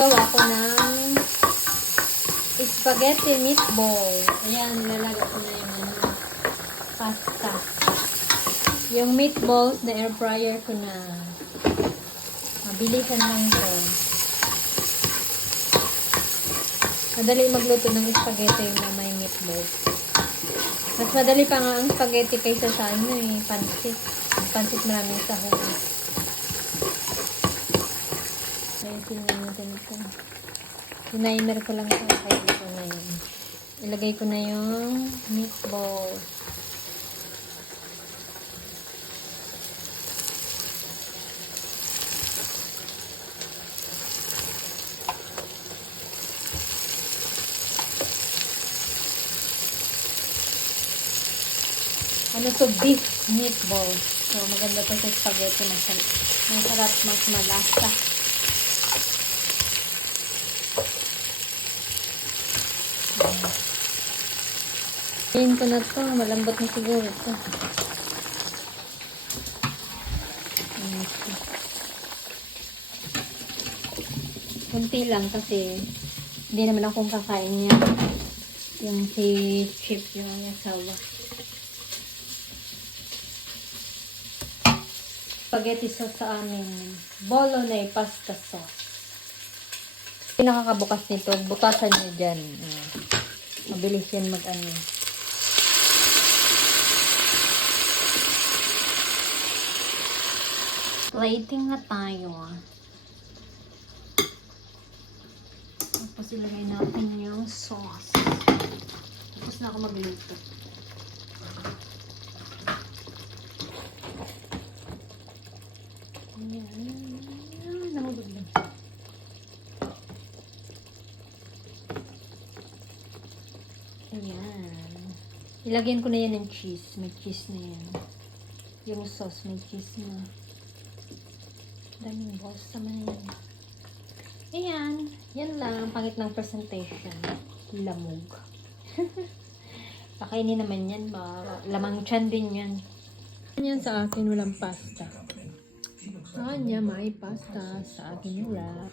Gawa ko ng spaghetti meatball. Ayan, nilalagay ko na yung pasta. Yung meatballs na air fryer ko na. Mabilisan lang ito. Madali magluto ng spaghetti na may meatballs. Mas madali pa nga ang spaghetti kaysa sa pansit. Pansit maraming sahog. Ayusin na natin ito. Tinainer ko lang ito. Kaya ito na yun. Ilagay ko na yung meatball. Ano to? Beef meatball. So, maganda to sa spaghetti. Masarap, mas malasa. Ayan ko na to. Malambot na siguro ito. Kunti lang kasi hindi naman akong kakain niya. Yung si Chip, yung asawa. Spaghetti sauce sa amin. Bolognese pasta sauce. Pinakakabukas nito, butasan nyo dyan. Mabilis yan mag-ano. Plating na tayo. Tapos ilagay natin yung sauce. Tapos na ako magluto. Ayan. Nahulog lang. Ayan. Ilagyan ko na yan ng cheese. May cheese na yan. Yung sauce, may cheese na. Daming balls naman yan. Ayan. Yan lang. Pangit ng presentation. Lamog. Pakainin naman yan. Lamang tiyan din yan. Yan sa akin walang pasta. Kanya may pasta. Sa akin wala.